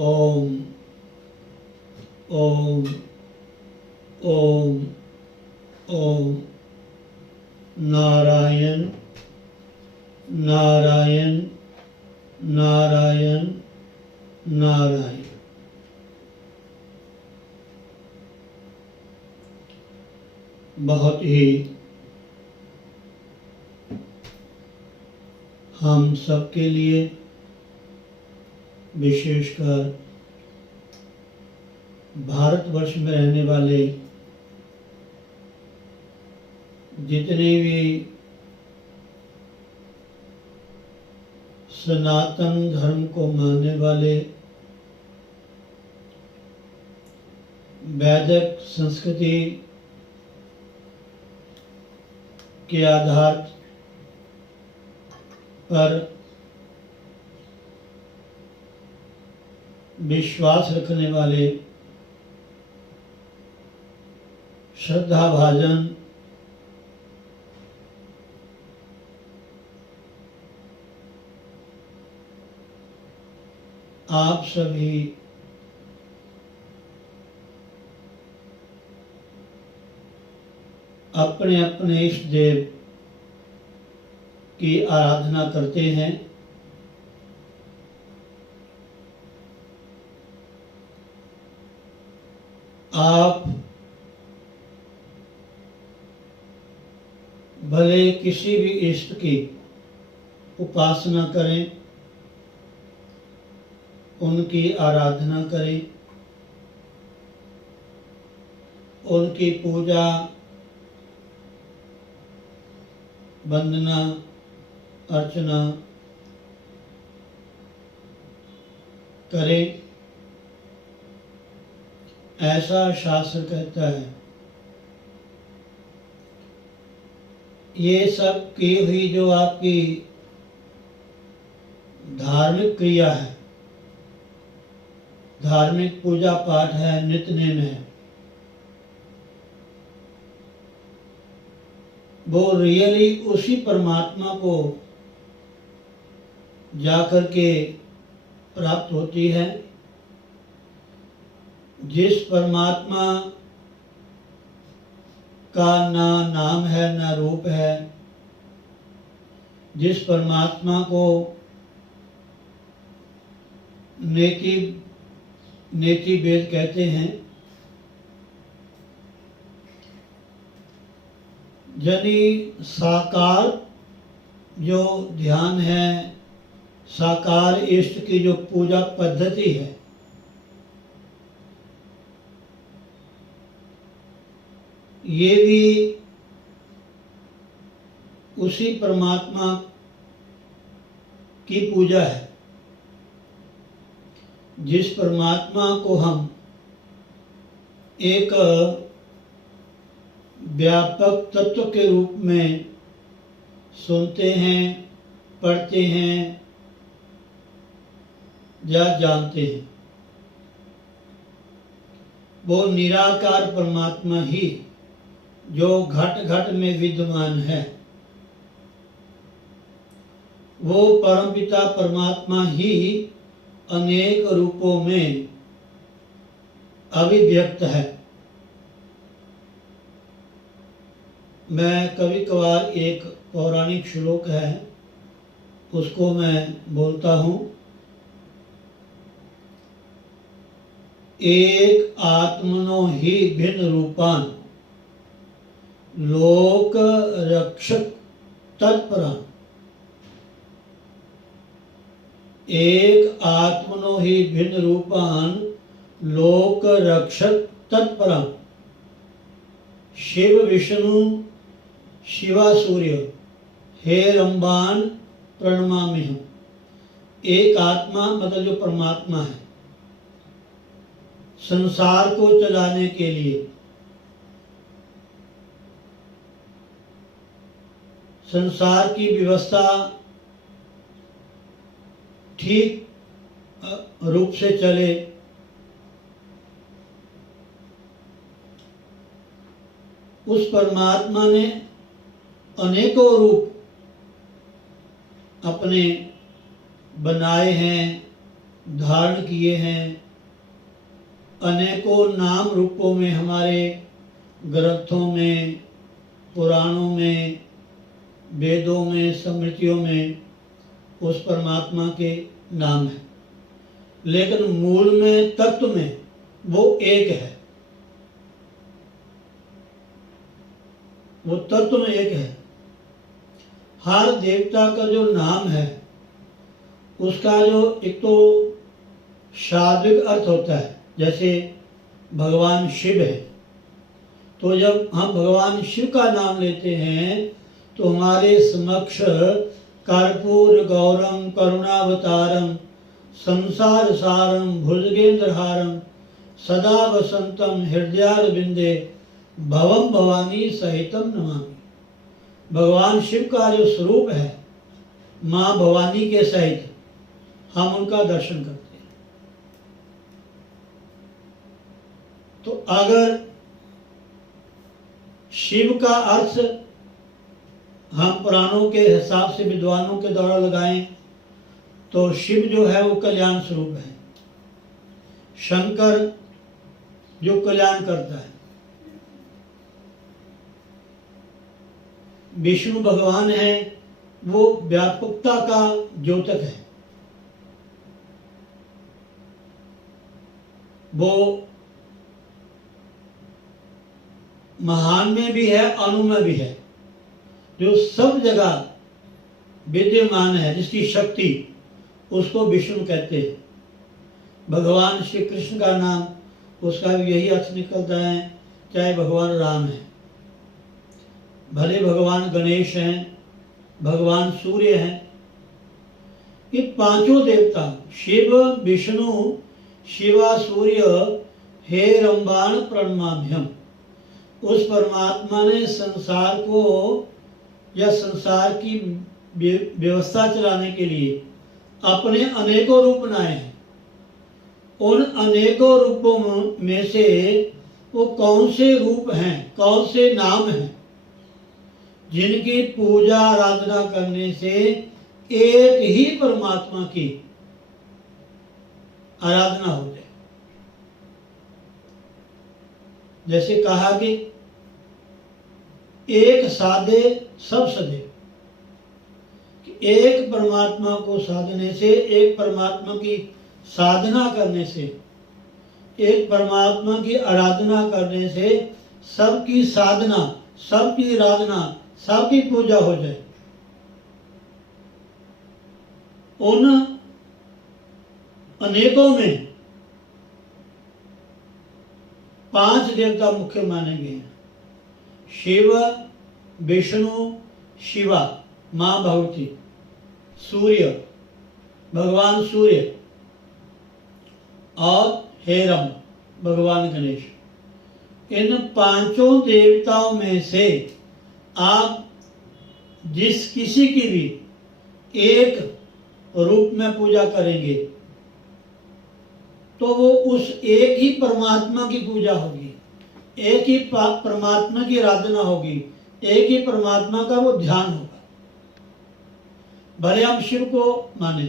ओम ओम ओम ओम। नारायण नारायण नारायण नारायण। बहुत ही हम सबके लिए, विशेषकर भारतवर्ष में रहने वाले जितने भी सनातन धर्म को मानने वाले, वैदिक संस्कृति के आधार पर विश्वास रखने वाले, श्रद्धा भाजन आप सभी अपने अपने इष्ट देव की आराधना करते हैं। आप भले किसी भी इष्ट की उपासना करें, उनकी आराधना करें, उनकी पूजा वंदना अर्चना करें, ऐसा शास्त्र कहता है। ये सब की हुई जो आपकी धार्मिक क्रिया है, धार्मिक पूजा पाठ है, नित्य नेम है, वो रियली उसी परमात्मा को जाकर के प्राप्त होती है जिस परमात्मा का ना नाम है ना रूप है, जिस परमात्मा को नेति वेद कहते हैं। यानी साकार जो ध्यान है, साकार इष्ट की जो पूजा पद्धति है, ये भी उसी परमात्मा की पूजा है जिस परमात्मा को हम एक व्यापक तत्व के रूप में सुनते हैं, पढ़ते हैं या जानते हैं। वो निराकार परमात्मा ही जो घट घट में विद्यमान है, वो परमपिता परमात्मा ही अनेक रूपों में अभिव्यक्त है। मैं कभी कभार एक पौराणिक श्लोक है उसको मैं बोलता हूँ। एक आत्मनो ही भिन्न रूपान लोक रक्षक तत्परान। एक आत्मनो ही भिन्न रूपान लोक रक्षक तत्परान। शिव विष्णु शिवा सूर्य हे रंबान प्रणमामि हूँ। एक आत्मा मतलब जो परमात्मा है, संसार को चलाने के लिए, संसार की व्यवस्था ठीक रूप से चले, उस परमात्मा ने अनेकों रूप अपने बनाए हैं, धारण किए हैं। अनेकों नाम रूपों में हमारे ग्रंथों में, पुराणों में, वेदों में, स्मृतियों में उस परमात्मा के नाम हैं, लेकिन मूल में, तत्व में वो एक है। वो तत्व में एक है। हर देवता का जो नाम है उसका जो एक तो शाब्दिक अर्थ होता है, जैसे भगवान शिव है, तो जब हम भगवान शिव का नाम लेते हैं तो हमारे समक्ष कर्पूर गौरम करुणावतारम संसार सारम भुजगेंद्रहारम सदा वसंतम हृदयारविंदे भवम भवानी सहितम नमामि। भगवान शिव का जो स्वरूप है, माँ भवानी के सहित हम उनका दर्शन करते हैं। तो अगर शिव का अर्थ हम पुराणों के हिसाब से विद्वानों के द्वारा लगाएं तो शिव जो है वो कल्याण स्वरूप है। शंकर जो कल्याण करता है। विष्णु भगवान है वो व्यापकता का द्योतक है। वो महान में भी है, अणु में भी है, जो सब जगह विद्यमान है, जिसकी शक्ति, उसको विष्णु कहते हैं। भगवान श्री कृष्ण का नाम, उसका भी यही अर्थ निकलता है, चाहे भगवान राम है, भले भगवान गणेश हैं, भगवान सूर्य हैं, ये पांचों देवता शिव विष्णु शिवा सूर्य हे रंबाण प्रणमाभ्यम, उस परमात्मा ने संसार को या संसार की व्यवस्था चलाने के लिए अपने अनेकों रूप बनाए हैं। उन अनेकों रूपों में से वो कौन से रूप हैं, कौन से नाम हैं जिनकी पूजा आराधना करने से एक ही परमात्मा की आराधना हो जाए। जैसे कहा कि एक साधे सब सदे, कि एक परमात्मा को साधने से, एक परमात्मा की साधना करने से, एक परमात्मा की आराधना करने से सबकी साधना, सबकी आराधना, सबकी पूजा हो जाए। उन अनेकों में 5 देवता मुख्य माने गए हैं। शिव विष्णु शिवा माँ भगवती, सूर्य भगवान सूर्य, और हेरम भगवान गणेश। इन पांचों देवताओं में से आप जिस किसी की भी एक रूप में पूजा करेंगे तो वो उस एक ही परमात्मा की पूजा होगी, एक ही परमात्मा की आराधना होगी, एक ही परमात्मा का वो ध्यान होगा। भले हम शिव को माने।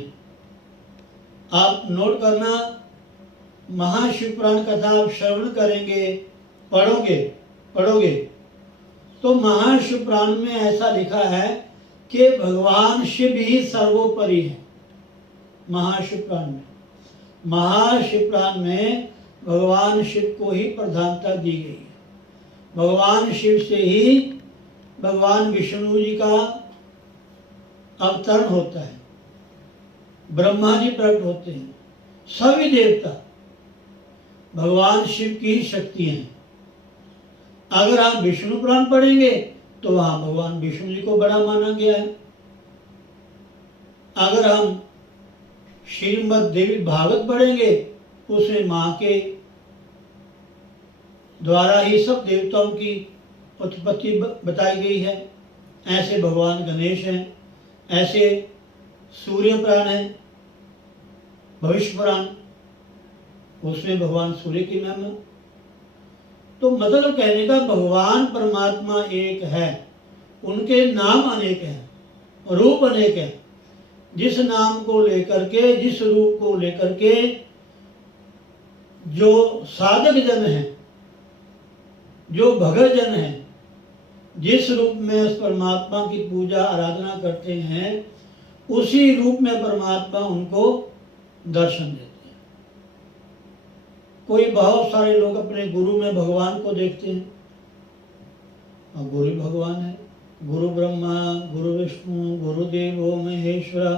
आप नोट करना, महाशिव पुराण कथा आप श्रवण करेंगे, पढ़ोगे तो महाशिव पुराण में ऐसा लिखा है कि भगवान शिव ही सर्वोपरि है। महाशिव पुराण में भगवान शिव को ही प्रधानता दी गई है। भगवान शिव से ही भगवान विष्णु जी का अवतरण होता है, ब्रह्मा जी प्रकट होते हैं। सभी देवता भगवान शिव की ही शक्ति हैं। अगर आप विष्णु पुराण पढ़ेंगे तो वहां भगवान विष्णु जी को बड़ा माना गया है। अगर हम श्रीमद् देवी भागवत पढ़ेंगे उसमें मां के द्वारा ही सब देवताओं की उत्पत्ति बताई गई है। ऐसे भगवान गणेश हैं, ऐसे सूर्य पुराण है, भविष्य पुराण, उसमें भगवान सूर्य की महिमा। तो मतलब कहने का भगवान परमात्मा एक है, उनके नाम अनेक हैं, रूप अनेक हैं, जिस नाम को लेकर के, जिस रूप को लेकर के जो साधक जन हैं, जो भगत जन हैं, जिस रूप में उस परमात्मा की पूजा आराधना करते हैं, उसी रूप में परमात्मा उनको दर्शन देते हैं। कोई बहुत सारे लोग अपने गुरु में भगवान को देखते हैं, और गुरु भगवान है। गुरु ब्रह्मा गुरु विष्णु गुरुदेवो महेश्वरा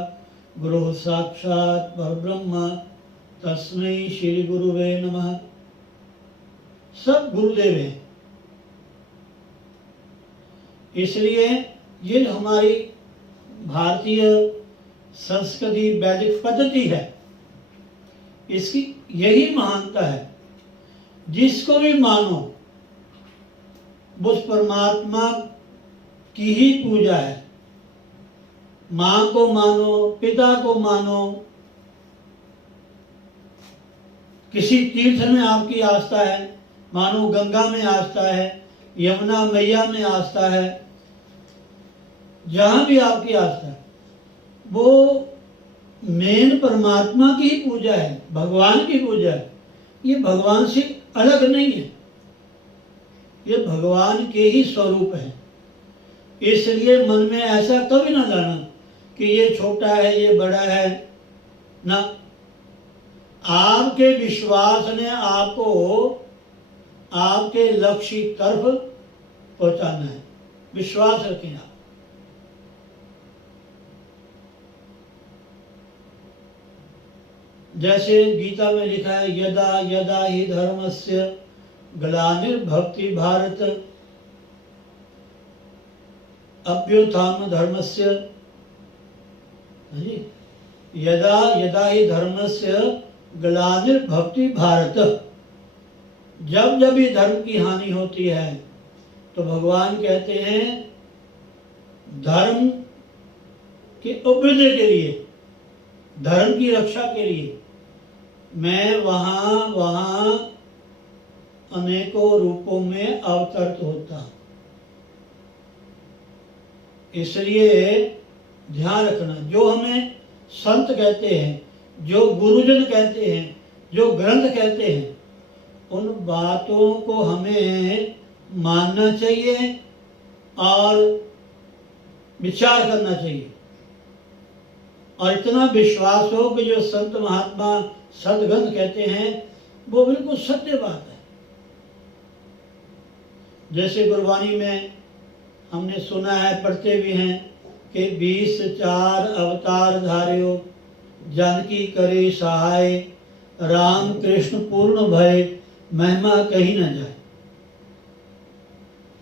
गुरु साक्षात परब्रह्म तस्मै श्री गुरुवे नमः। सब गुरुदेव हैं। इसलिए ये हमारी भारतीय संस्कृति वैदिक पद्धति है, इसकी यही महानता है। जिसको भी मानो उस परमात्मा की ही पूजा है। माँ को मानो, पिता को मानो, किसी तीर्थ में आपकी आस्था है, मानो गंगा में आस्था है, यमुना मैया में आस्था है, जहां भी आपकी आस्था है, वो मेन परमात्मा की ही पूजा है, भगवान की पूजा है। ये भगवान से अलग नहीं है, ये भगवान के ही स्वरूप है। इसलिए मन में ऐसा कभी ना लाना कि ये छोटा है, ये बड़ा है ना। आपके विश्वास ने आपको आपके लक्ष्य की तरफ पहुंचाना है। विश्वास रखें आप। जैसे गीता में लिखा है, यदा यदा ही धर्मस्य ग्लानिर्भवति भारत अभ्युत्थान धर्मस्य। यदा यदा ही धर्मस्य ग्लानिर्भवति भारत। जब जब भी धर्म की हानि होती है तो भगवान कहते हैं धर्म के अभ्युदय के लिए, धर्म की रक्षा के लिए मैं वहां अनेकों रूपों में अवतरित होता हूं। इसलिए ध्यान रखना, जो हमें संत कहते हैं, जो गुरुजन कहते हैं, जो ग्रंथ कहते हैं, उन बातों को हमें मानना चाहिए और विचार करना चाहिए। और इतना विश्वास हो कि जो संत महात्मा सदग्रंथ कहते हैं वो बिल्कुल सत्य बात है। जैसे गुरबानी में हमने सुना है, पढ़ते भी हैं कि 24 अवतार धार्यो जानकी करे सहाय, राम कृष्ण पूर्ण भय महिमा कही न जाए।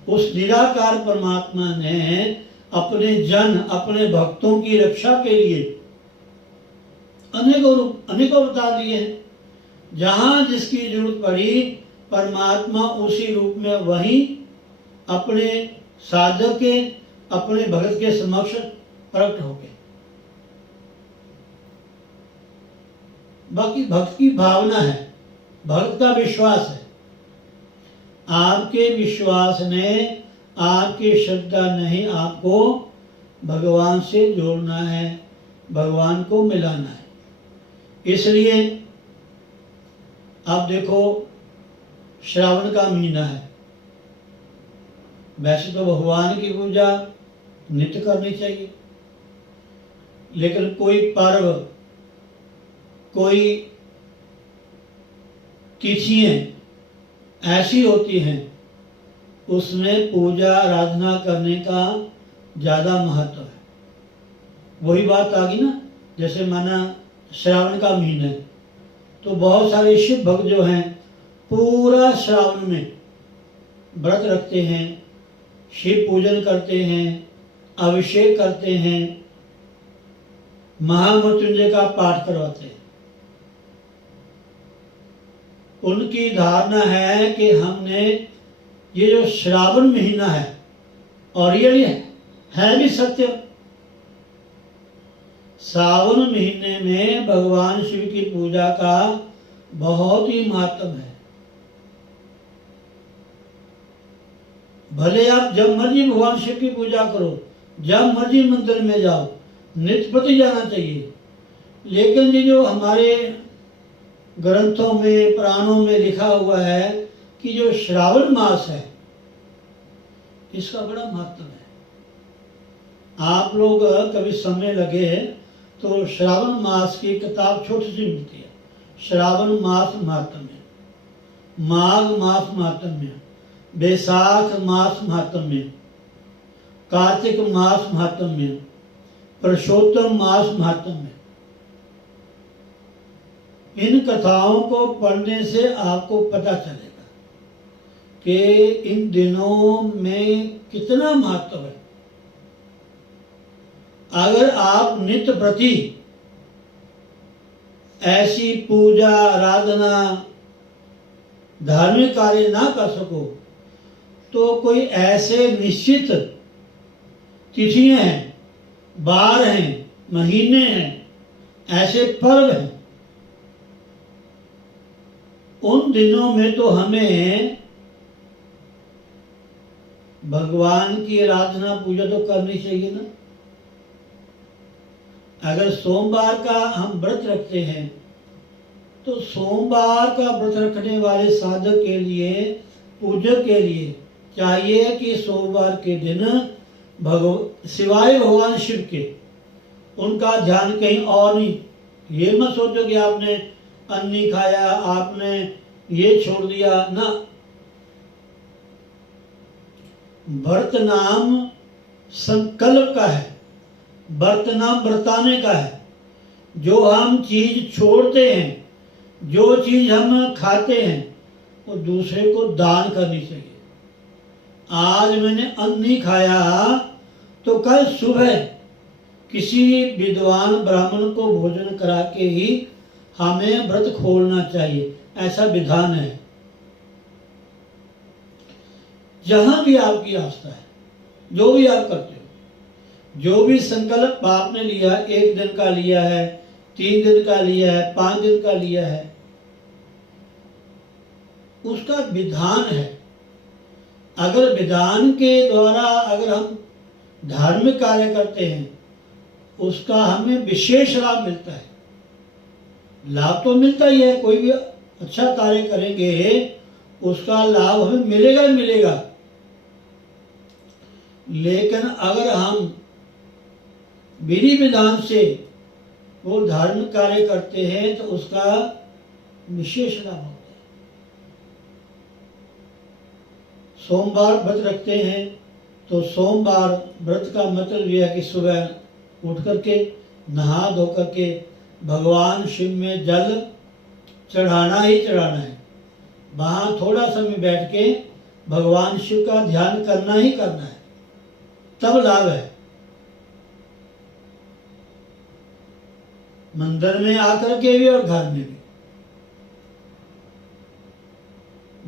उस निराकार परमात्मा ने अपने जन, अपने भक्तों की रक्षा के लिए अनेकों अवतार लिए हैं। जहां जिसकी जरूरत पड़ी परमात्मा उसी रूप में वहीं अपने साधक के, अपने भगत के समक्ष प्रकट हो गए। बाकी भक्त की भावना है, भक्त का विश्वास है। आपके विश्वास ने, आपकी श्रद्धा नहीं, आपको भगवान से जोड़ना है, भगवान को मिलाना है। इसलिए आप देखो, श्रावण का महीना है। वैसे तो भगवान की पूजा नित्य करनी चाहिए, लेकिन कोई पर्व, कोई तिथियां ऐसी होती हैं उसमें पूजा आराधना करने का ज़्यादा महत्व है। वही बात आ गई ना, जैसे माना श्रावण का महीना है तो बहुत सारे शिव भक्त जो हैं पूरा श्रावण में व्रत रखते हैं, शिव पूजन करते हैं, अभिषेक करते हैं, महामृत्युंजय का पाठ करवाते हैं। उनकी धारणा है कि हमने ये जो श्रावण महीना है, और ये है भी सत्य, सावन महीने में भगवान शिव की पूजा का बहुत ही महत्व है। भले आप जब मर्जी भगवान शिव की पूजा करो, जब मर्जी मंदिर में जाओ, नित्य प्रति जाना चाहिए। लेकिन ये जो हमारे ग्रंथों में पुराणों में लिखा हुआ है कि जो श्रावण मास है इसका बड़ा महत्व है। आप लोग कभी समय लगे तो श्रावण मास की किताब छोटी सी मिलती है, श्रावण मास महात्म्य, माघ मास महात्म्य, बैसाख मास महात्म्य, कार्तिक मास महात्म्य, पुरुषोत्तम मास महात्म्य। इन कथाओं को पढ़ने से आपको पता चलेगा कि इन दिनों में कितना महत्व है। अगर आप नित्य प्रति ऐसी पूजा आराधना धार्मिक कार्य ना कर सको तो कोई ऐसे निश्चित तिथियां हैं, बार हैं, महीने हैं, ऐसे पर्व हैं, उन दिनों में तो हमें भगवान की आराधना पूजा तो करनी चाहिए ना। अगर सोमवार का हम व्रत रखते हैं तो सोमवार का व्रत रखने वाले साधक के लिए, पूजक के लिए चाहिए कि सोमवार के दिन सिवाय भगवान शिव के उनका ध्यान कहीं और नहीं। ये मत सोचो कि आपने अन्न नहीं खाया, आपने ये छोड़ दिया ना। व्रत नाम संकल्प का है, व्रत नाम व्रताने का है। जो हम चीज छोड़ते हैं, जो चीज हम खाते हैं, वो दूसरे को दान करनी चाहिए। आज मैंने अन्न नहीं खाया तो कल सुबह किसी विद्वान ब्राह्मण को भोजन करा के ही हमें व्रत खोलना चाहिए, ऐसा विधान है। जहां भी आपकी आस्था है, जो भी आप करते हो, जो भी संकल्प आपने लिया, 1 दिन का लिया है, 3 दिन का लिया है, 5 दिन का लिया है, उसका विधान है। अगर विधान के द्वारा अगर हम धार्मिक कार्य करते हैं उसका हमें विशेष लाभ मिलता है। लाभ तो मिलता ही है, कोई भी अच्छा कार्य करेंगे उसका लाभ हमें मिलेगा ही मिलेगा। लेकिन अगर हम विधि विधान से वो धार्मिक कार्य करते हैं तो उसका विशेष लाभ होता है। सोमवार व्रत रखते हैं तो सोमवार व्रत का मतलब यह है कि सुबह उठ करके नहा धो करके भगवान शिव में जल चढ़ाना ही चढ़ाना है। वहाँ थोड़ा समय बैठ के भगवान शिव का ध्यान करना ही करना है, तब लाभ है। मंदिर में आकर के भी और घर में भी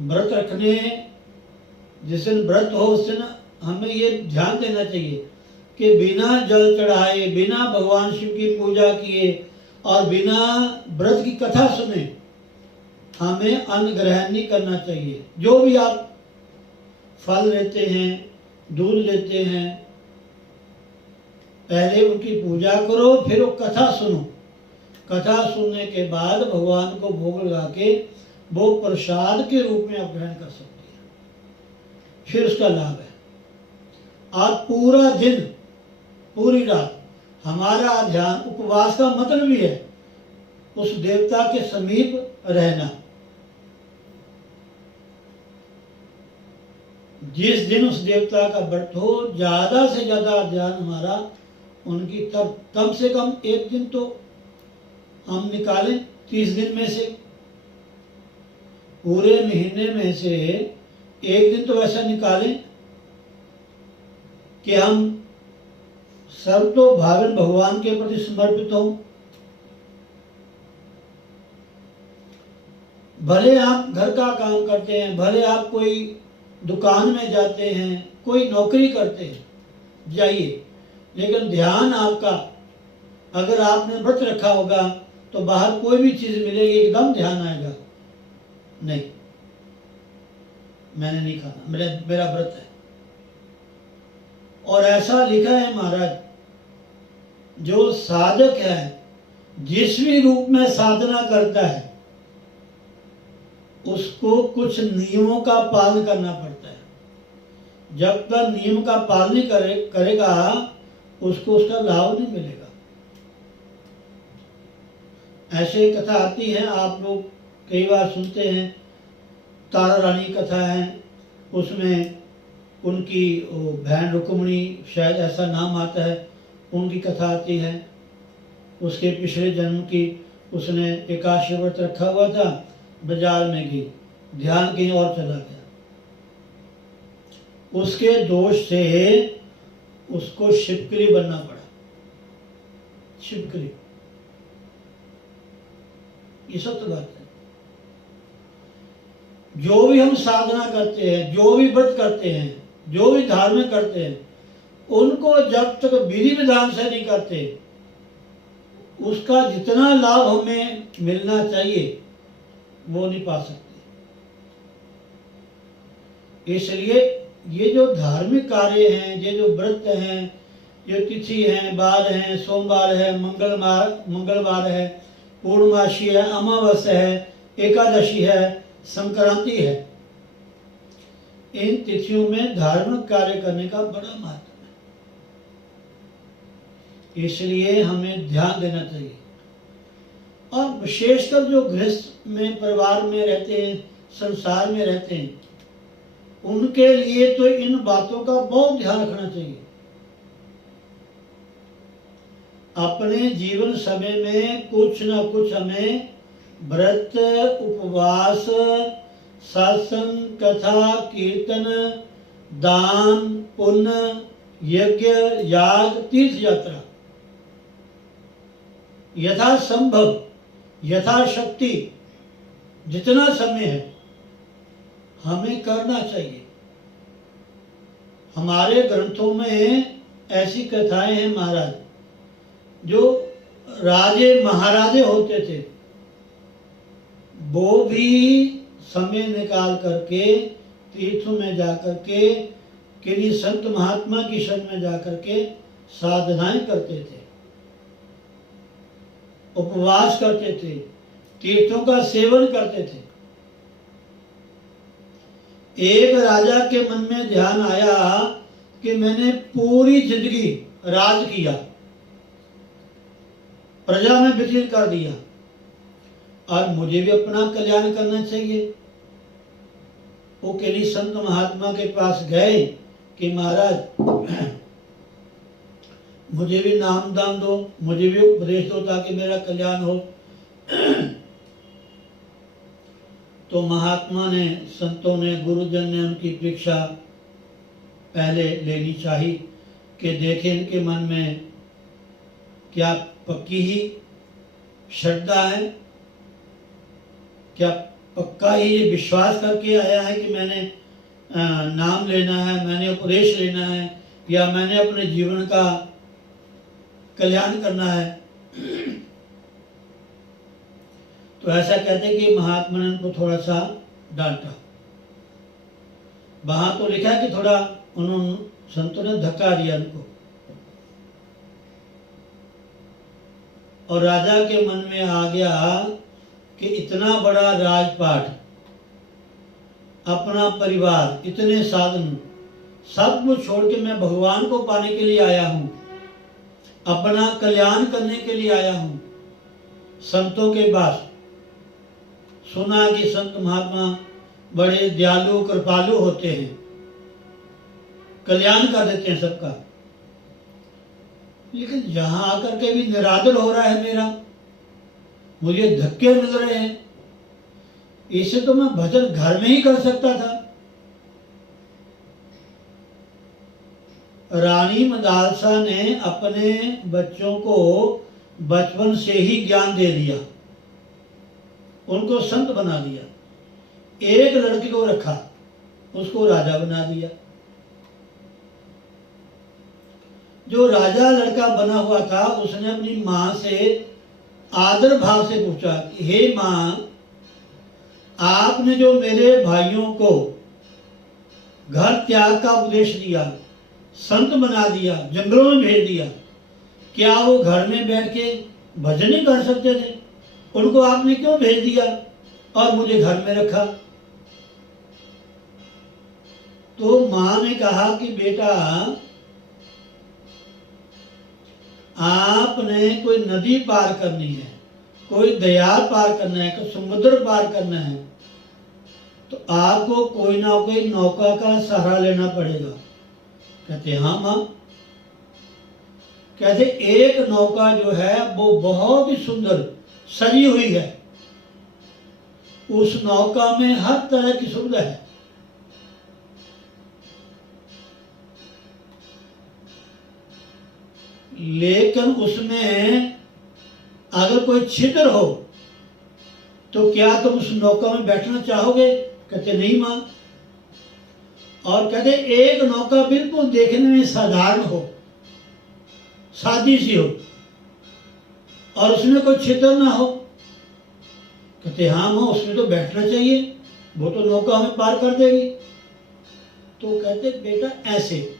व्रत रखने, जिस दिन व्रत हो उस दिन हमें ये ध्यान देना चाहिए कि बिना जल चढ़ाए, बिना भगवान शिव की पूजा किए और बिना व्रत की कथा सुने हमें अन्न ग्रहण नहीं करना चाहिए। जो भी आप फल लेते हैं, दूध लेते हैं, पहले उनकी पूजा करो, फिर वो कथा सुनो। कथा सुनने के बाद भगवान को भोग लगा के वो प्रसाद के रूप में आप ग्रहण कर सकते हैं, फिर उसका लाभ है। आप पूरा दिन, पूरी रात हमारा ध्यान, उपवास का मतलब भी है उस देवता के समीप रहना। जिस दिन उस देवता का व्रत हो, ज्यादा से ज्यादा ध्यान हमारा उनकी, तब कम से कम 1 दिन तो हम निकालें 30 दिन में से, पूरे महीने में से 1 दिन तो ऐसा निकालें कि हम सर्व तो भावन भगवान के प्रति समर्पित हो। भले आप घर का काम करते हैं, भले आप कोई दुकान में जाते हैं, कोई नौकरी करते हैं, जाइए, लेकिन ध्यान आपका, अगर आपने व्रत रखा होगा तो बाहर कोई भी चीज मिलेगी एकदम ध्यान आएगा, नहीं मैंने नहीं खाना, मेरा व्रत है। और ऐसा लिखा है महाराज जो साधक है जिस भी रूप में साधना करता है उसको कुछ नियमों का पालन करना पड़ता है। जब तक नियम का पालन नहीं करेगा उसको उसका लाभ नहीं मिलेगा। ऐसे कथा आती है, आप लोग कई बार सुनते हैं, तारा रानी कथा है, उसमें उनकी बहन रुक्मिणी, शायद ऐसा नाम आता है, उनकी कथा आती है। उसके पिछले जन्म की उसने एकादशी व्रत रखा हुआ था, बाजार में गई, ध्यान कहीं और चला गया, उसके दोष से उसको शिवकली बनना पड़ा। शिवकली, ये सत्य बात है। जो भी हम साधना करते हैं, जो भी व्रत करते हैं, जो भी धार्मिक करते हैं, उनको जब तक विधि विधान से नहीं करते उसका जितना लाभ हमें मिलना चाहिए वो नहीं पा सकते। इसलिए ये जो धार्मिक कार्य हैं, ये जो व्रत हैं, ये तिथि हैं, बार हैं, सोमवार है, मंगलवार है, पूर्णमासी है, अमावस्या है, एकादशी है, संक्रांति है, इन तिथियों में धार्मिक कार्य करने का बड़ा महत्व है। इसलिए हमें ध्यान देना चाहिए। और विशेषकर जो गृहस्थ में, परिवार में रहते हैं, संसार में रहते हैं, उनके लिए तो इन बातों का बहुत ध्यान रखना चाहिए। अपने जीवन समय में कुछ न कुछ हमें व्रत, उपवास, सत्संग, कथा, कीर्तन, दान, पुण्य, यज्ञ, याग, तीर्थ यात्रा यथासंभव, यथाशक्ति जितना समय है हमें करना चाहिए। हमारे ग्रंथों में ऐसी कथाएं हैं महाराज, जो राजे महाराजे होते थे वो भी समय निकाल करके तीर्थों में जाकर के, किन्हीं संत महात्मा की शरण में जाकर के साधनाएं करते थे, उपवास करते थे, तीर्थों का सेवन करते थे। एक राजा के मन में ध्यान आया कि मैंने पूरी जिंदगी राज किया, प्रजा में व्यतीत कर दिया, और मुझे भी अपना कल्याण करना चाहिए। वो किन्हीं संत महात्मा के पास गए कि महाराज मुझे भी नाम दान दो, मुझे भी उपदेश दो ताकि मेरा कल्याण हो। तो महात्मा ने, संतों ने, गुरुजन ने उनकी परीक्षा पहले लेनी चाहिए कि देखें इनके मन में क्या पक्की ही श्रद्धा है, क्या पक्का ही ये विश्वास करके आया है कि मैंने नाम लेना है, मैंने उपदेश लेना है, या मैंने अपने जीवन का कल्याण करना है। तो ऐसा कहते हैं कि महात्मा ने उनको थोड़ा सा डांटा। वहां तो लिखा है कि थोड़ा उन्होंने, संतों ने धक्का दिया उनको, और राजा के मन में आ गया कि इतना बड़ा राजपाट, अपना परिवार, इतने साधन, सब कुछ छोड़ के मैं भगवान को पाने के लिए आया हूं, अपना कल्याण करने के लिए आया हूं संतों के पास। सुना कि संत महात्मा बड़े दयालु कृपालु होते हैं, कल्याण कर देते हैं सबका, लेकिन यहां आकर के भी निरादर हो रहा है मेरा, मुझे धक्के मिल रहे हैं, इसे तो मैं भजन घर में ही कर सकता था। रानी मदालसा ने अपने बच्चों को बचपन से ही ज्ञान दे दिया, उनको संत बना दिया, एक लड़के को रखा, उसको राजा बना दिया। जो राजा लड़का बना हुआ था उसने अपनी मां से आदर भाव से पूछा कि हे मां, आपने जो मेरे भाइयों को घर त्याग का उपदेश दिया, संत बना दिया, जंगलों में भेज दिया, क्या वो घर में बैठ के भजन नहीं कर सकते थे? उनको आपने क्यों भेज दिया और मुझे घर में रखा? तो माँ ने कहा कि बेटा, आपने कोई नदी पार करनी है, कोई दरिया पार करना है, कोई समुद्र पार करना है, तो आपको कोई ना कोई नौका का सहारा लेना पड़ेगा। कहते हाँ माँ। कहते एक नौका जो है वो बहुत ही सुंदर सजी हुई है, उस नौका में हर तरह की सुविधा है। लेकिन उसमें अगर कोई छिद्र हो तो क्या तुम उस नौका में बैठना चाहोगे? कहते नहीं मां। और कहते एक नौका बिल्कुल देखने में साधारण हो, सादी सी हो, और उसमें कोई छिद्र ना हो। कहते हाँ मां, उसमें तो बैठना चाहिए, वो तो नौका हमें पार कर देगी। तो कहते बेटा, ऐसे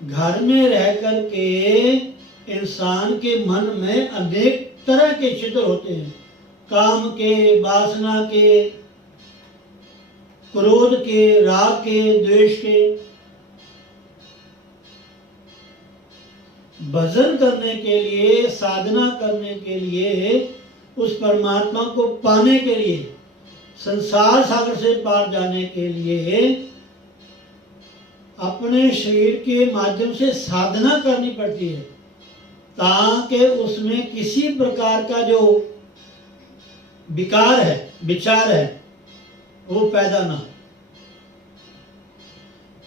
घर में रह कर के इंसान के मन में अनेक तरह के छिद्र होते हैं, काम के, वासना के, क्रोध के, राग के, द्वेष के। भजन करने के लिए, साधना करने के लिए, उस परमात्मा को पाने के लिए, संसार सागर से पार जाने के लिए अपने शरीर के माध्यम से साधना करनी पड़ती है, ताकि उसमें किसी प्रकार का जो विकार है, विचार है, वो पैदा ना हो।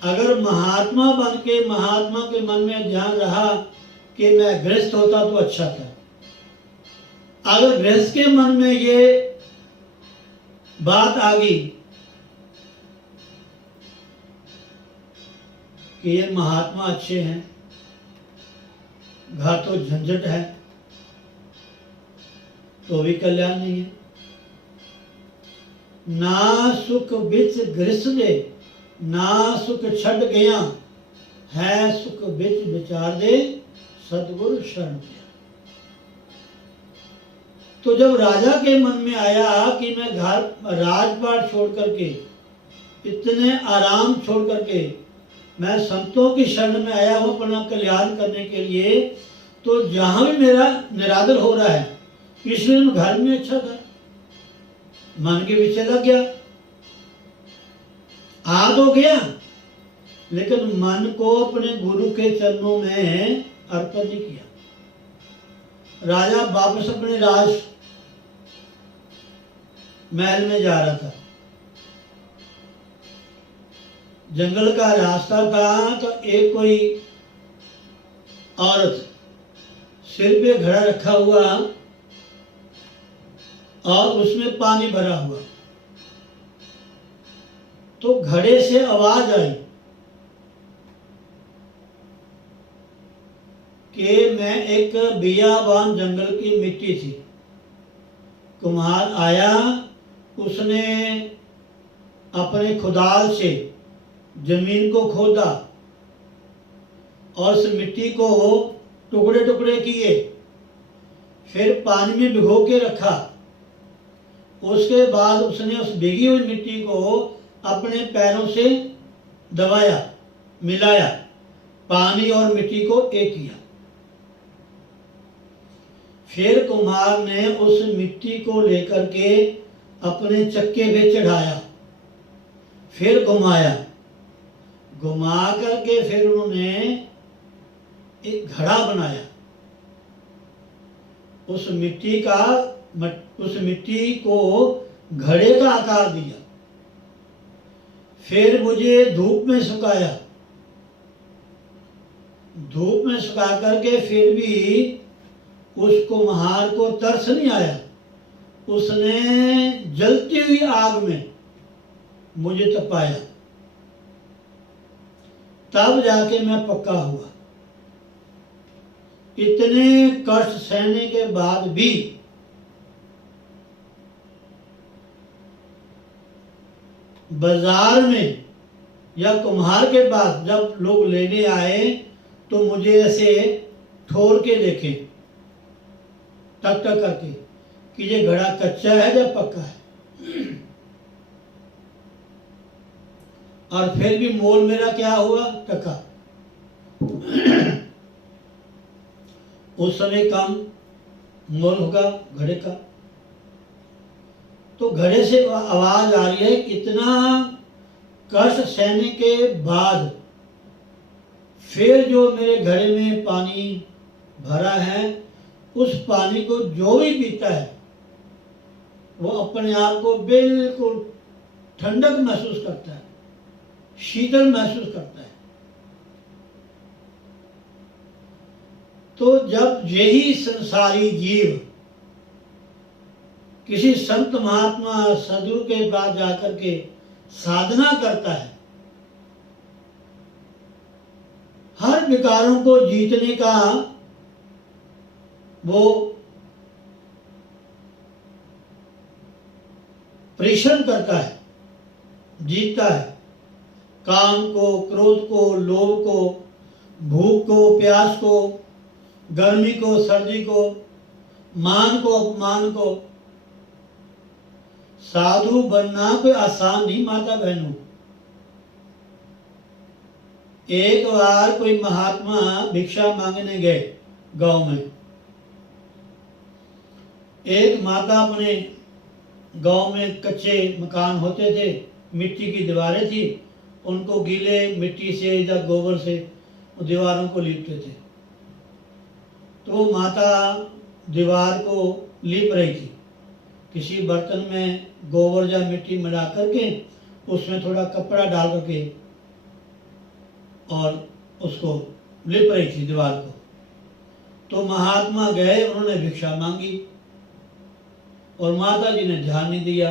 अगर महात्मा बन के महात्मा के मन में ध्यान रहा कि मैं गृहस्थ होता तो अच्छा था, अगर गृहस्थ के मन में ये बात आ गई कि ये महात्मा अच्छे हैं, घर तो झंझट है, तो भी कल्याण नहीं है। ना सुख बिच गृहस्थ दे, ना सुख छड़ गया, है सुख बिच विचार दे, सतगुरु शरण दिया। तो जब राजा के मन में आया कि मैं घर राजपाट छोड़ करके, इतने आराम छोड़ करके मैं संतों की शरण में आया हूं अपना कल्याण करने के लिए, तो जहां भी मेरा निरादर हो रहा है, इसलिए मैं घर में अच्छा था, मन के पीछे लग गया, आ तो गया, लेकिन मन को अपने गुरु के चरणों में अर्पण नहीं किया। राजा वापस अपने राज महल में जा रहा था, जंगल का रास्ता था, तो एक कोई औरत सिर पे घड़ा रखा हुआ और उसमें पानी भरा हुआ, तो घड़े से आवाज आई कि मैं एक बियाबान जंगल की मिट्टी थी, कुम्हार आया, उसने अपने खुदाल से जमीन को खोदा और उस मिट्टी को टुकड़े टुकड़े किए, फिर पानी में भिगो के रखा। उसके बाद उसने उस भीगी हुई मिट्टी को अपने पैरों से दबाया, मिलाया, पानी और मिट्टी को एक किया। फिर कुम्हार ने उस मिट्टी को लेकर के अपने चक्के पे चढ़ाया, फिर घुमाया, घुमा करके फिर उन्होंने एक घड़ा बनाया, उस मिट्टी को घड़े का आकार दिया, फिर मुझे धूप में सुखाया, धूप में सुखा करके फिर भी उस कुम्हार को तरस नहीं आया, उसने जलती हुई आग में मुझे तपाया, तब जाके मैं पक्का हुआ। इतने कष्ट सहने के बाद भी बाजार में या कुम्हार के पास जब लोग लेने आए तो मुझे ऐसे ठोर के देखें, टक टक करके, कि ये घड़ा कच्चा है या पक्का है। और फिर भी मोल मेरा क्या हुआ? टका। उस समय कम मोल होगा घड़े का। तो घड़े से आवाज आ रही है, इतना कष्ट सहने के बाद फिर जो मेरे घड़े में पानी भरा है, उस पानी को जो भी पीता है वो अपने आप को बिल्कुल ठंडक महसूस करता है, शीतल महसूस करता है। तो जब यही संसारी जीव किसी संत महात्मा सदगुरु के पास जाकर के साधना करता है, हर विकारों को जीतने का वो परिश्रम करता है, जीतता है, काम को, क्रोध को, लोभ को, भूख को, प्यास को, गर्मी को, सर्दी को, मान को, अपमान को। साधु बनना कोई आसान नहीं माता बहनों। एक बार कोई महात्मा भिक्षा मांगने गए गांव में। एक माता अपने गांव में कच्चे मकान होते थे, मिट्टी की दीवारें थी, उनको गीले मिट्टी से या गोबर से दीवारों को लीपते थे। तो माता दीवार को लीप रही थी, किसी बर्तन में गोबर या मिट्टी मिला करके उसमें थोड़ा कपड़ा डाल करके और उसको लिप रही थी दीवार को। तो महात्मा गए, उन्होंने भिक्षा मांगी और माता जी ने ध्यान नहीं दिया।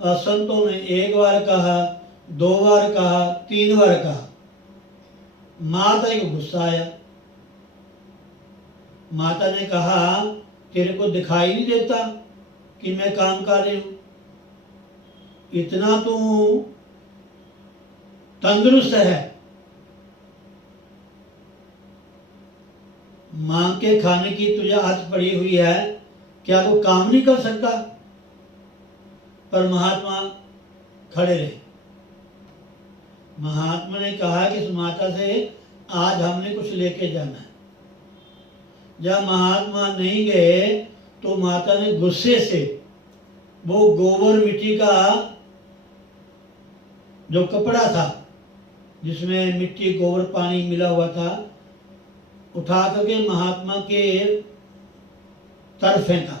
और संतों ने एक बार कहा, दो बार कहा, तीन बार कहा। माता को गुस्सा आया। माता ने कहा, तेरे को दिखाई नहीं देता कि मैं काम कर रही हूं? इतना तू तंदुरुस्त है, मांग के खाने की तुझे आदत पड़ी हुई है, क्या वो काम नहीं कर सकता? पर महात्मा खड़े रहे। महात्मा ने कहा कि इस माता से आज हमने कुछ लेके जाना है। जब महात्मा नहीं गए तो माता ने गुस्से से वो गोबर मिट्टी का जो कपड़ा था, जिसमें मिट्टी गोबर पानी मिला हुआ था, उठा करके महात्मा के तरफ फेंका।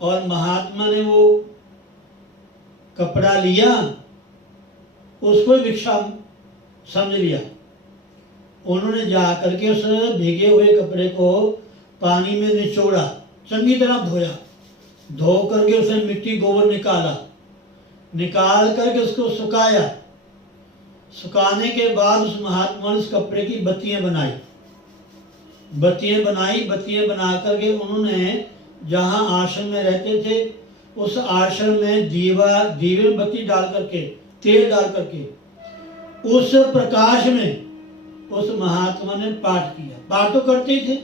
और महात्मा ने वो कपड़ा लिया, उसको भिक्षा समझ लिया। उन्होंने जा करके उस भीगे हुए कपड़े को पानी में निचोड़ा, चंगी तरह धोया, धो करके उसने मिट्टी गोबर निकाला, निकाल करके उसको सुखाया। सुखाने के बाद उस महात्मा ने उस कपड़े की बत्तियां बनाई, बत्तियां बना करके उन्होंने जहां आश्रम में रहते थे उस आश्रम में दीवे में बत्ती डाल करके, तेल डाल करके, उस प्रकाश में उस महात्मा ने पाठ किया। पाठ तो करते ही थे,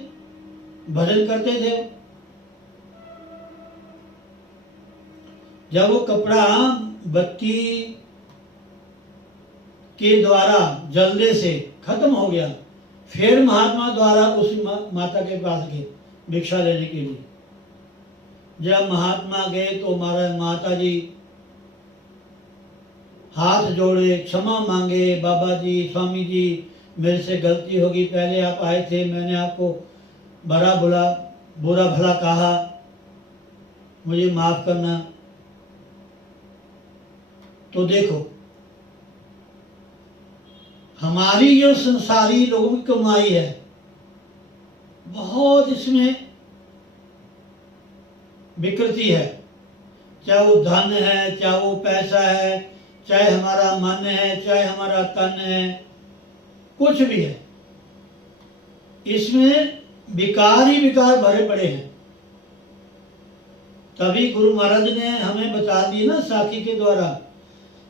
भजन करते थे। जब वो कपड़ा बत्ती के द्वारा जलने से खत्म हो गया, फिर महात्मा द्वारा उस माता के पास गए भिक्षा लेने के लिए। जब महात्मा गए तो महाराज माता जी हाथ जोड़े, क्षमा मांगे, बाबा जी, स्वामी जी, मेरे से गलती होगी, पहले आप आए थे, मैंने आपको बुरा भला कहा, मुझे माफ करना। तो देखो, हमारी जो संसारी लोगों की कमाई है, बहुत इसमें विकृति है। चाहे वो धन है, चाहे वो पैसा है, चाहे हमारा मन है, चाहे हमारा तन है, कुछ भी है, इसमें विकार ही विकार भरे पड़े हैं। तभी गुरु महाराज ने हमें बता दी ना साखी के द्वारा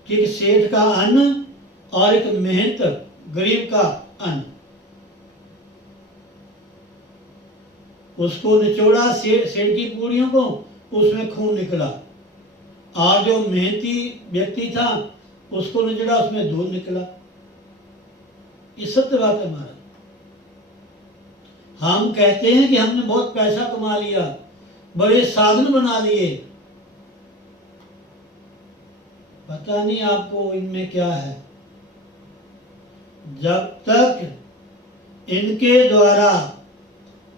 कि एक सेठ का अन्न और एक मेहनत गरीब का अन्न। उसको निचोड़ा सेठ की पूड़ियों को, उसमें खून निकला। और जो मेहनती व्यक्ति था उसको निचोड़ा, उसमें दूध निकला। ये सत्य बात है महाराज। हम कहते हैं कि हमने बहुत पैसा कमा लिया, बड़े साधन बना लिए, पता नहीं आपको इनमें क्या है। जब तक इनके द्वारा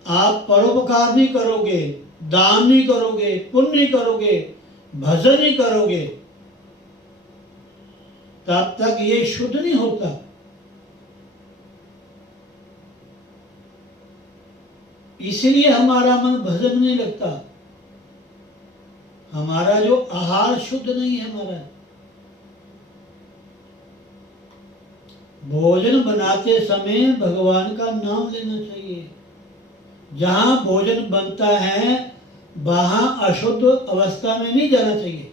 आप परोपकार नहीं करोगे, दान नहीं करोगे, पुण्य नहीं करोगे, भजन नहीं करोगे, तब तक ये शुद्ध नहीं होता। इसलिए हमारा मन भजन नहीं लगता। हमारा जो आहार शुद्ध नहीं है। हमारा भोजन बनाते समय भगवान का नाम लेना चाहिए। जहां भोजन बनता है वहां अशुद्ध अवस्था में नहीं जाना चाहिए।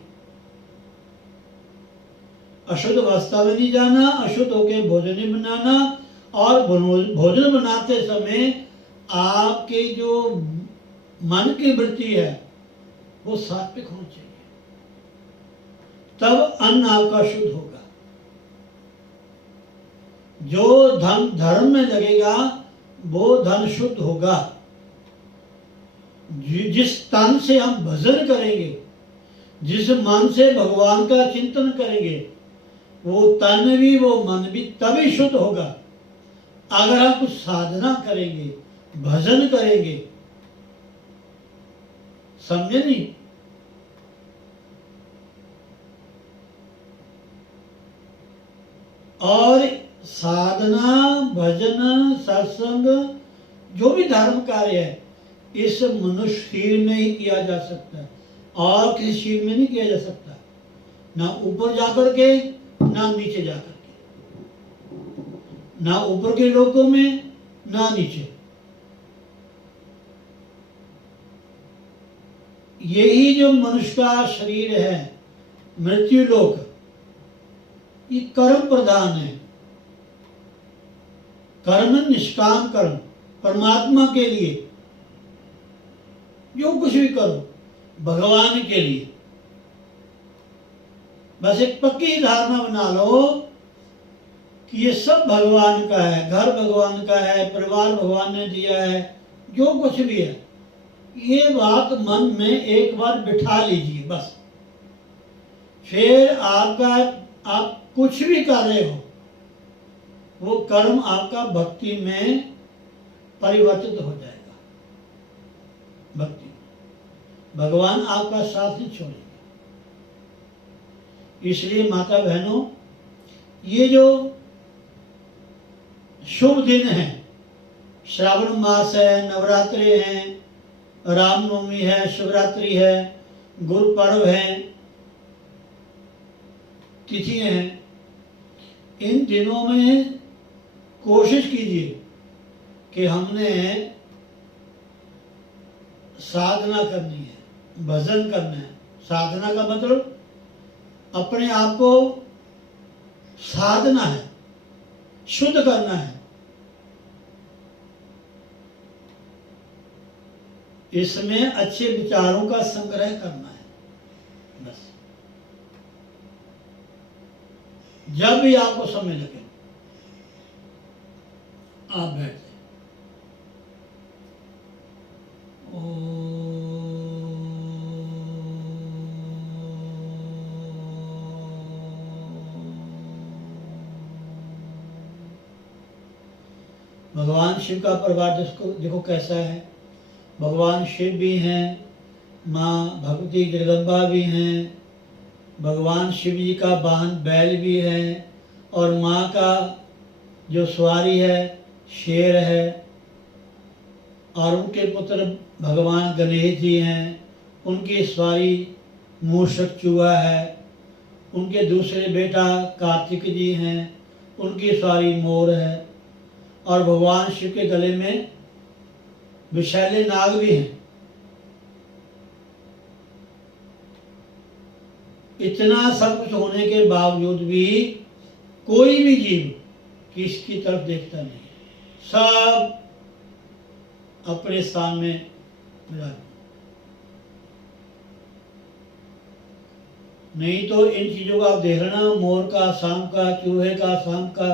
अशुद्ध अवस्था में नहीं जाना, अशुद्ध होकर भोजन नहीं बनाना। और भोजन बनाते समय आपके जो मन की वृत्ति है वो सात्विक होनी चाहिए, तब अन्न आपका शुद्ध होगा। जो धन धर्म में लगेगा वो धन शुद्ध होगा। जिस तन से हम भजन करेंगे, जिस मन से भगवान का चिंतन करेंगे, वो तन भी वो मन भी तभी शुद्ध होगा। अगर हम कुछ साधना करेंगे, भजन करेंगे, समझे नहीं? और साधना, भजन, सत्संग, जो भी धर्म कार्य है, इस मनुष्य शरीर में ही किया जा सकता है, और किसी शरीर में नहीं किया जा सकता। ना ऊपर जाकर के, ना नीचे जाकर के, ना ऊपर के लोगों में, ना नीचे। यही जो मनुष्य का शरीर है, मृत्यु लोक, ये कर्म प्रधान है। कर्म निष्काम कर्म, परमात्मा के लिए जो कुछ भी करो भगवान के लिए। बस एक पक्की धारणा बना लो कि ये सब भगवान का है, घर भगवान का है, परिवार भगवान ने दिया है, जो कुछ भी है, ये बात मन में एक बार बिठा लीजिए बस। फिर आप कुछ भी कर रहे हो, वो कर्म आपका भक्ति में परिवर्तित हो जाएगा। भक्ति, भगवान आपका साथ नहीं छोड़ेंगे। इसलिए माता बहनों, ये जो शुभ दिन है, श्रावण मास है, नवरात्रि हैं, रामनवमी है, शिवरात्रि है, गुरु पर्व है, तिथियां हैं, इन दिनों में कोशिश कीजिए कि हमने साधना करनी है, भजन करना है। साधना का मतलब अपने आप को साधना है, शुद्ध करना है। इसमें अच्छे विचारों का संग्रह करना है। बस जब भी आपको समय लगे आप बैठ जाए। भगवान शिव का परिवार देखो कैसा है। भगवान शिव भी हैं, माँ भगवती जगदम्बा भी हैं, भगवान शिव जी का वाहन बैल भी है, और माँ का जो सवारी है शेर है, और उनके पुत्र भगवान गणेश जी हैं, उनकी सवारी मूषक चूहा है, उनके दूसरे बेटा कार्तिक जी हैं, उनकी सवारी मोर है, और भगवान शिव के गले में विषैले नाग भी हैं। इतना सब कुछ होने के बावजूद भी कोई भी जीव किसकी तरफ देखता नहीं, सब अपने स्थान में नहीं तो इन चीजों का आप देख लेना, मोर का शाम का, चूहे का शाम का,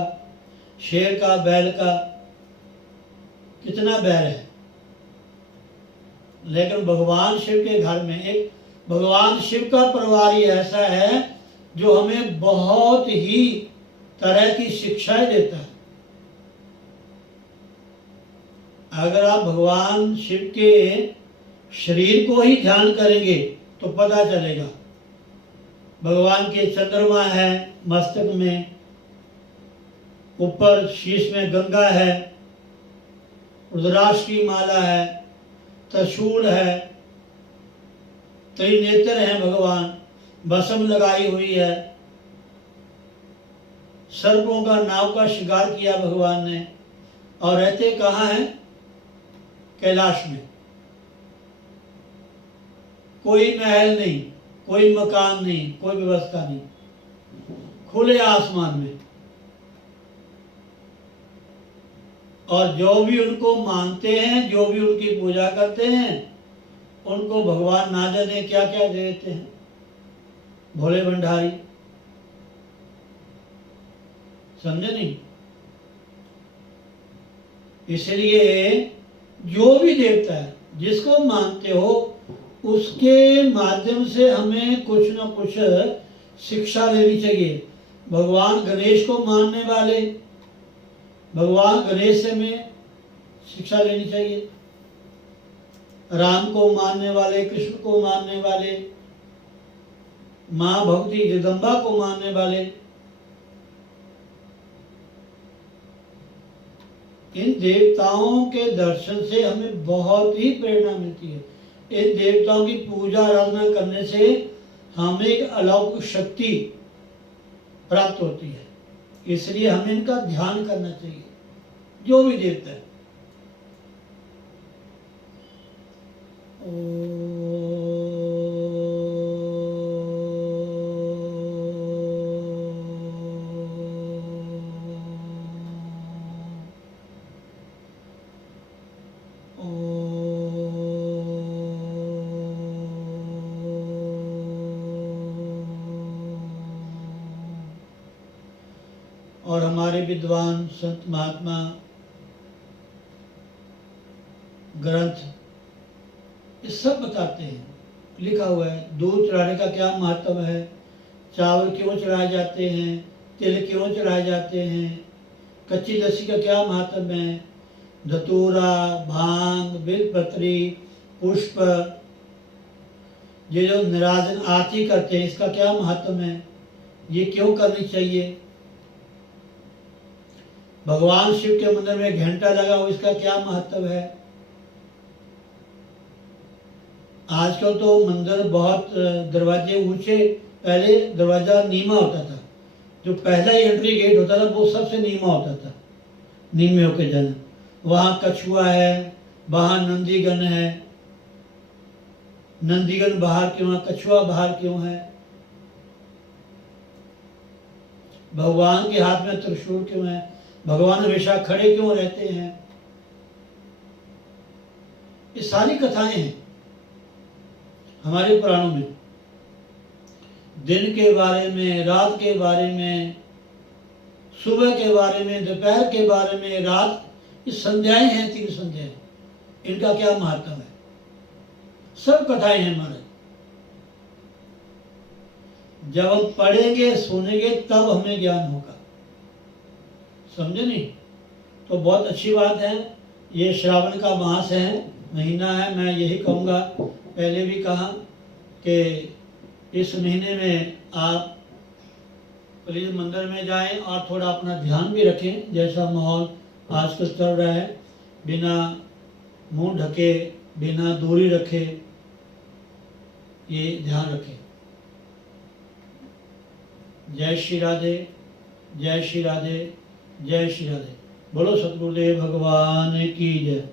शेर का बैल का, कितना बैर है। लेकिन भगवान शिव के घर में एक भगवान शिव का परिवार ही ऐसा है जो हमें बहुत ही तरह की शिक्षाएं देता है। अगर आप भगवान शिव के शरीर को ही ध्यान करेंगे तो पता चलेगा। भगवान के चंद्रमा है मस्तक में, ऊपर शीश में गंगा है, रुद्राक्ष की माला है, त्रिशूल है, त्रिनेत्र हैं भगवान, भस्म लगाई हुई है, सर्पों का नाव का शिकार किया भगवान ने, और रहते कहाँ हैं? कैलाश में। कोई महल नहीं, कोई मकान नहीं, कोई व्यवस्था नहीं, खुले आसमान में। और जो भी उनको मानते हैं, जो भी उनकी पूजा करते हैं, उनको भगवान ना जाने क्या क्या देते हैं, भोले भंडारी। समझे नहीं? इसलिए जो भी देवता है जिसको मानते हो उसके माध्यम से हमें कुछ ना कुछ शिक्षा लेनी चाहिए। भगवान गणेश को मानने वाले, भगवान गणेश से हमें शिक्षा लेनी चाहिए। राम को मानने वाले, कृष्ण को मानने वाले, माँ भगवती जगदम्बा को मानने वाले, इन देवताओं के दर्शन से हमें बहुत ही प्रेरणा मिलती है। इन देवताओं की पूजा आराधना करने से हमें एक अलौकिक शक्ति प्राप्त होती है। इसलिए हमें इनका ध्यान करना चाहिए, जो भी देवता है। और हमारे विद्वान संत महात्मा ग्रंथ ये सब बताते हैं, लिखा हुआ है। दूध चढ़ाने का क्या महत्व है, चावल क्यों चढ़ाए जाते हैं, तिल क्यों चढ़ाए जाते हैं, कच्ची लस्सी का क्या महत्व है, धतूरा, भांग, बेलपत्री, पुष्प, ये जो निराजन आरती करते हैं इसका क्या महत्व है, ये क्यों करनी चाहिए। भगवान शिव के मंदिर में घंटा लगा हो, इसका क्या महत्व है। आजकल तो मंदिर बहुत दरवाजे ऊंचे, पहले दरवाजा नीमा होता था, जो पहला एंट्री गेट होता था वो सबसे नीमा होता था, नीमियों के जन। वहाँ कछुआ है, वहाँ नंदीगण है, नंदीगण बाहर क्यों है, कछुआ बाहर क्यों है, भगवान के हाथ में त्रिशूल क्यों है, भगवान हमेशा खड़े क्यों रहते हैं। ये सारी कथाएं हैं हमारे पुराणों में, दिन के बारे में, रात के बारे में, सुबह के बारे में, दोपहर के बारे में, रात, ये संध्याएं हैं, 3 संध्याएं, इनका क्या महत्व है, सब कथाएं हैं हमारे। जब हम पढ़ेंगे सुनेंगे तब हमें ज्ञान होगा। समझे नहीं? तो बहुत अच्छी बात है। ये श्रावण का मास है, महीना है। मैं यही कहूँगा, पहले भी कहा कि इस महीने में आप प्लीज मंदिर में जाएं और थोड़ा अपना ध्यान भी रखें। जैसा माहौल आजकल चल रहा है, बिना मुंह ढके, बिना दूरी रखे, ये ध्यान रखें। जय श्री राधे, जय श्री राधे, जय श्री राधे। बोलो सतगुरुदेव भगवान की जय।